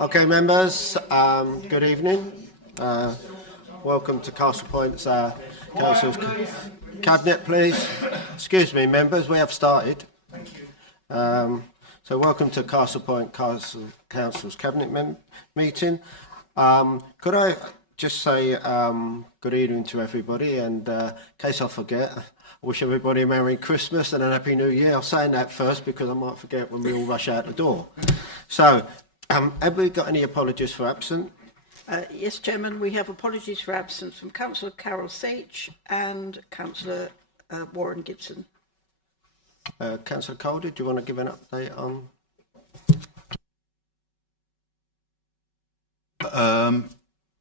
Okay, members, good evening. Welcome to Castle Point's Council's Cabinet, please. Excuse me, members, we have started. So welcome to Castle Point Council's Cabinet meeting. Could I just say good evening to everybody, and in case I forget, I wish everybody a Merry Christmas and a Happy New Year. I'm saying that first because I might forget when we all rush out the door. So, have we got any apologies for absent? Yes, Chairman, we have apologies for absence from Councillor Carol Sage and Councillor Warren Gibson. Councillor Calder, do you want to give an update on?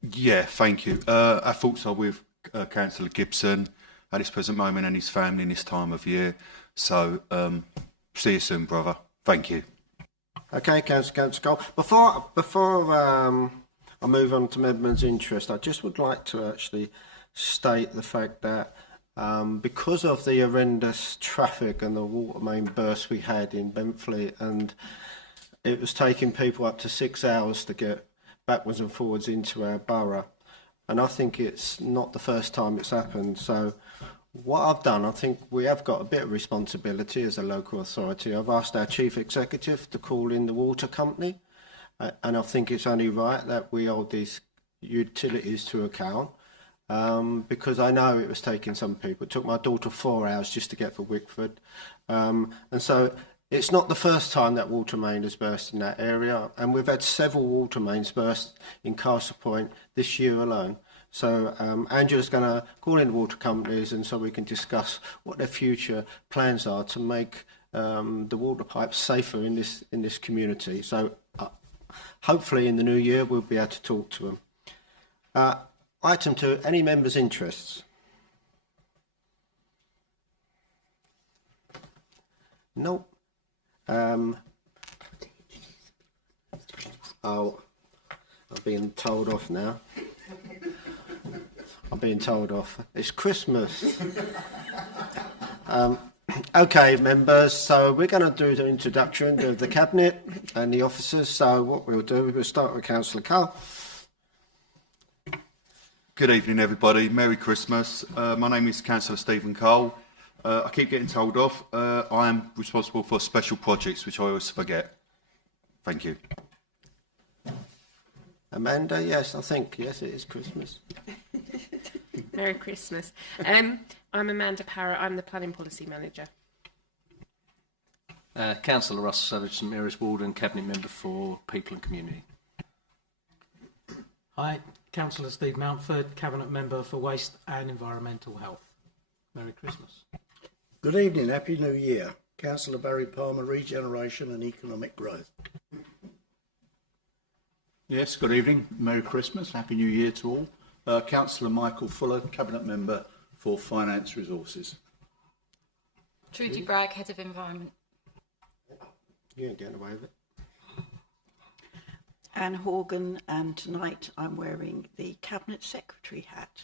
Yeah, thank you. Our thoughts are with Councillor Gibson at this present moment and his family in this time of year. So, see you soon, brother. Thank you. Okay, Councillor Cole. Before I move on to members' interest, I just would like to actually state the fact that because of the horrendous traffic and the water main burst we had in Benfleet, and it was taking people up to 6 hours to get backwards and forwards into our borough, and I think it's not the first time it's happened. So what I've done, I think we have got a bit of responsibility as a local authority. I've asked our chief executive to call in the water company, and I think it's only right that we hold these utilities to account, because I know it was taking some people. It took my daughter 4 hours just to get to Wickford, and so it's not the first time that water main has burst in that area, and we've had several water mains burst in Castle Point this year alone. So Angela's going to call in the water companies, and so we can discuss what their future plans are to make the water pipes safer in this community. So hopefully in the new year we'll be able to talk to them. Item 2, any members' interests? Nope. Oh, I'm being told off now. I'm being told off. It's Christmas. Okay, members, so we're going to do the introduction of the Cabinet and the officers. So what we'll do, we'll start with Councillor Carl. Good evening, everybody. Merry Christmas. My name is Councillor Stephen Cole. I keep getting told off. I am responsible for special projects, which I always forget. Thank you. Amanda, yes, I think, yes, it is Christmas. Merry Christmas. I'm Amanda Parrott. I'm the Planning Policy Manager. Councillor Russell Savage, St Mary's Warden, Cabinet Member for People and Community. Hi, Councillor Steve Mountford, Cabinet Member for Waste and Environmental Health. Merry Christmas. Good evening, Happy New Year. Councillor Barry Palmer, Regeneration and Economic Growth. Yes, good evening, Merry Christmas, Happy New Year to all. Councillor Michael Fuller, Cabinet Member for Finance Resources. Trudy Bragg, Head of Environment. You ain't getting away with it. Anne Horgan, and tonight I'm wearing the Cabinet Secretary hat.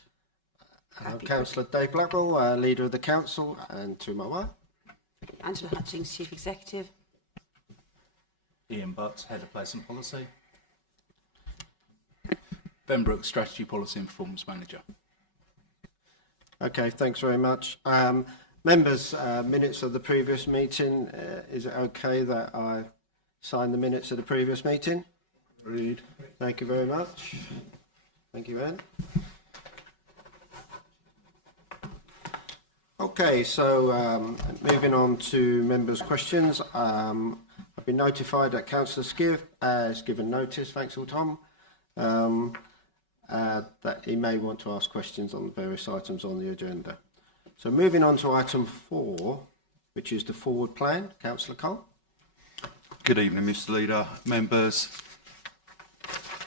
Councillor Dave Blackwell, Leader of the Council, and to my wife. Angela Hutchings, Chief Executive. Ian Butts, Head of Place and Policy. Ben Brooks, Strategy, Policy and Performance Manager. Okay, thanks very much. Members, minutes of the previous meeting. Is it okay that I sign the minutes of the previous meeting? Agreed. Thank you very much. Thank you, Anne. Okay, so moving on to members' questions. I've been notified that Councillor Skiff has given notice, thanks all Tom, that he may want to ask questions on various items on the agenda. So moving on to item 4, which is the forward plan. Councillor Cole. Good evening, Mr. Leader, members.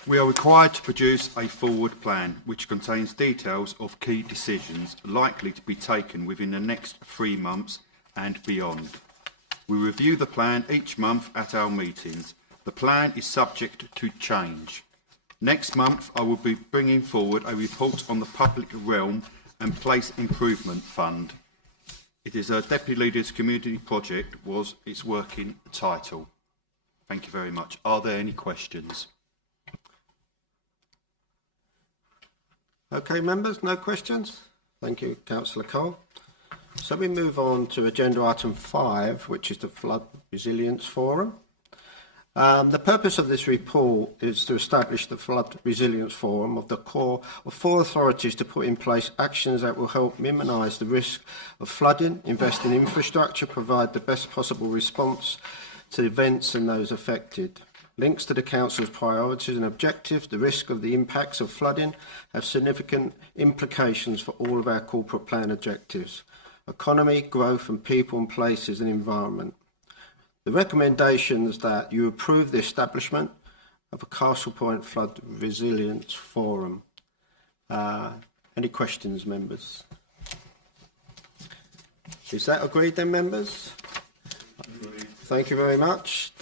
We are required to produce a forward plan which contains details of key decisions likely to be taken within the next 3 months and beyond. We review the plan each month at our meetings. The plan is subject to change. Next month, I will be bringing forward a report on the public realm and place improvement fund. It is a Deputy Leader's Community Project was its working title. Thank you very much. Are there any questions? Okay, members, no questions? Thank you, Councillor Cole. So we move on to agenda item 5, which is the Flood Resilience Forum. The purpose of this report is to establish the Flood Resilience Forum of the core of 4 authorities to put in place actions that will help minimise the risk of flooding, invest in infrastructure, provide the best possible response to events and those affected. Links to the Council's priorities and objectives, the risk of the impacts of flooding have significant implications for all of our corporate plan objectives: economy, growth and people and places and environment. The recommendations that you approve the establishment of a Castle Point Flood Resilience Forum. Any questions, members? Is that agreed then, members? Thank you very much.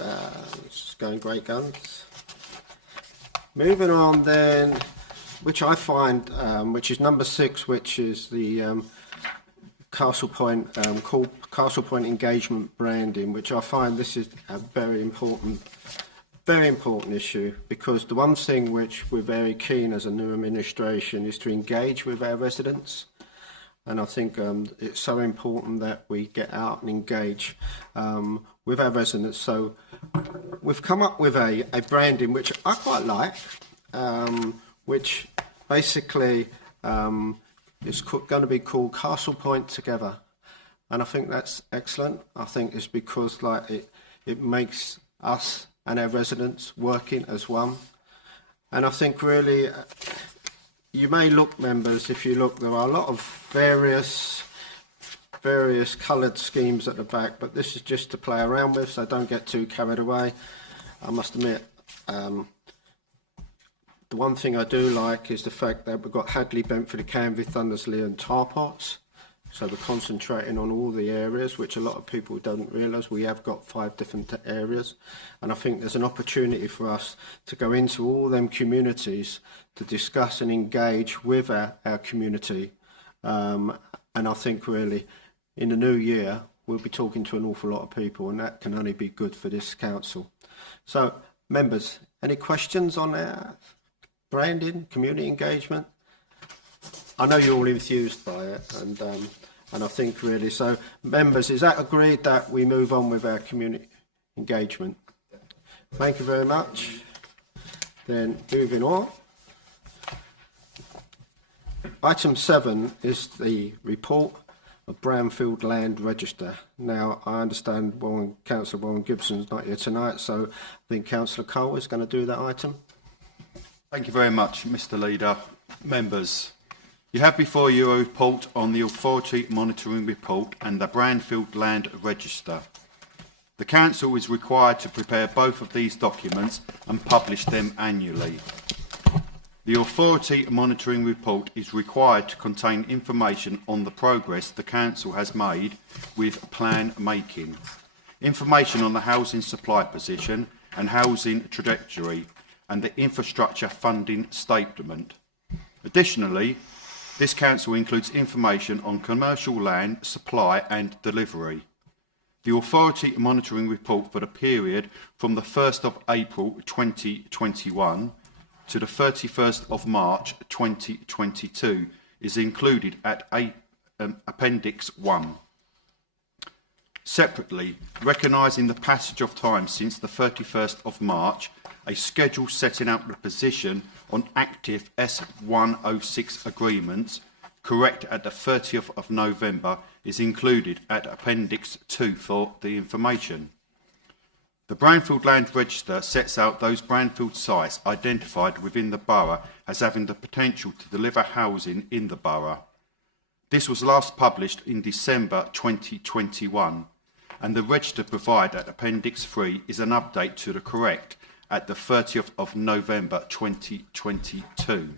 It's going great guns. Moving on then, which I find, which is number 6, which is the Castle Point called Castle Point engagement branding, which I find this is a very important issue, because the one thing which we're very keen as a new administration is to engage with our residents, and I think it's so important that we get out and engage with our residents. So we've come up with a branding which I quite like, which basically it's going to be called Castle Point Together, and I think that's excellent. I think it's because it makes us and our residents working as one, and I think really you may look, members, if you look, there are a lot of various coloured schemes at the back, but this is just to play around with, so don't get too carried away. I must admit, the one thing I do like is the fact that we've got Hadley, Benfleet, Canvey, Thundersley and Tarpots. So we're concentrating on all the areas, which a lot of people don't realise. We have got 5 different areas. And I think there's an opportunity for us to go into all them communities to discuss and engage with our community. And I think really in the new year, we'll be talking to an awful lot of people, and that can only be good for this council. So, members, any questions on our branding, community engagement? I know you're all enthused by it, and I think really so. Members, is that agreed that we move on with our community engagement? Thank you very much. Then moving on. Item 7 is the report of Brownfield Land Register. Now, I understand Councillor Warren Gibson's not here tonight, so I think Councillor Cole is going to do that item. Thank you very much, Mr. Leader. Members, you have before you a report on the Authority Monitoring Report and the Brownfield Land Register. The Council is required to prepare both of these documents and publish them annually. The Authority Monitoring Report is required to contain information on the progress the Council has made with plan making, information on the housing supply position and housing trajectory, and the infrastructure funding statement. Additionally, this council includes information on commercial land supply and delivery. The Authority Monitoring Report for the period from the 1st of April 2021 to the 31st of March 2022 is included at Appendix 1. Separately, recognising the passage of time since the 31st of March, a schedule setting out the position on active S106 agreements, correct at the 30th of November, is included at Appendix 2 for the information. The Brownfield Land Register sets out those brownfield sites identified within the borough as having the potential to deliver housing in the borough. This was last published in December 2021, and the register provided at Appendix 3 is an update to the correct at the 30th of November 2022.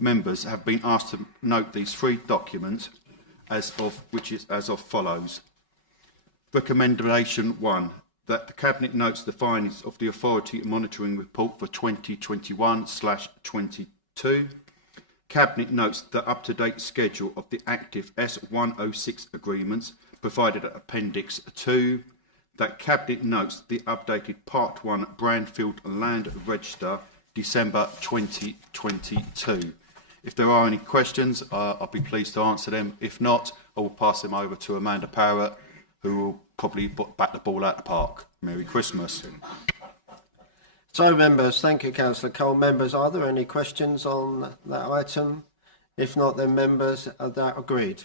Members have been asked to note these 3 documents which is as follows. Recommendation 1, that the Cabinet notes the findings of the Authority Monitoring Report for 2021/22. Cabinet notes the up-to-date schedule of the active S106 agreements provided at Appendix 2. That Cabinet notes the updated Part 1 Brownfield Land Register, December 2022. If there are any questions, I'll be pleased to answer them. If not, I will pass them over to Amanda Parrott, who will probably bat the ball out the park. Merry Christmas. So, members, thank you, Councillor Cole. Members, are there any questions on that item? If not, then members, are that agreed?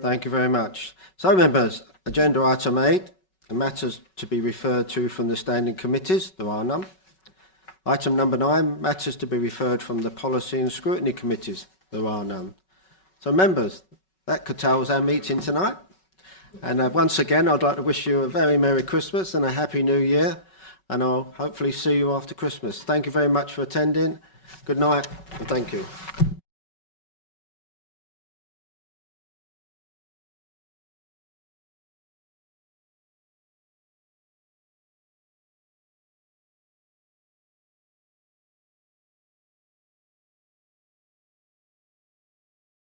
Thank you very much. So, members, agenda item 8, the matters to be referred to from the standing committees. There are none. Item number 9, matters to be referred from the Policy and Scrutiny Committees. There are none. So, members, that curtails our meeting tonight. And once again, I'd like to wish you a very Merry Christmas and a Happy New Year. And I'll hopefully see you after Christmas. Thank you very much for attending. Good night and thank you.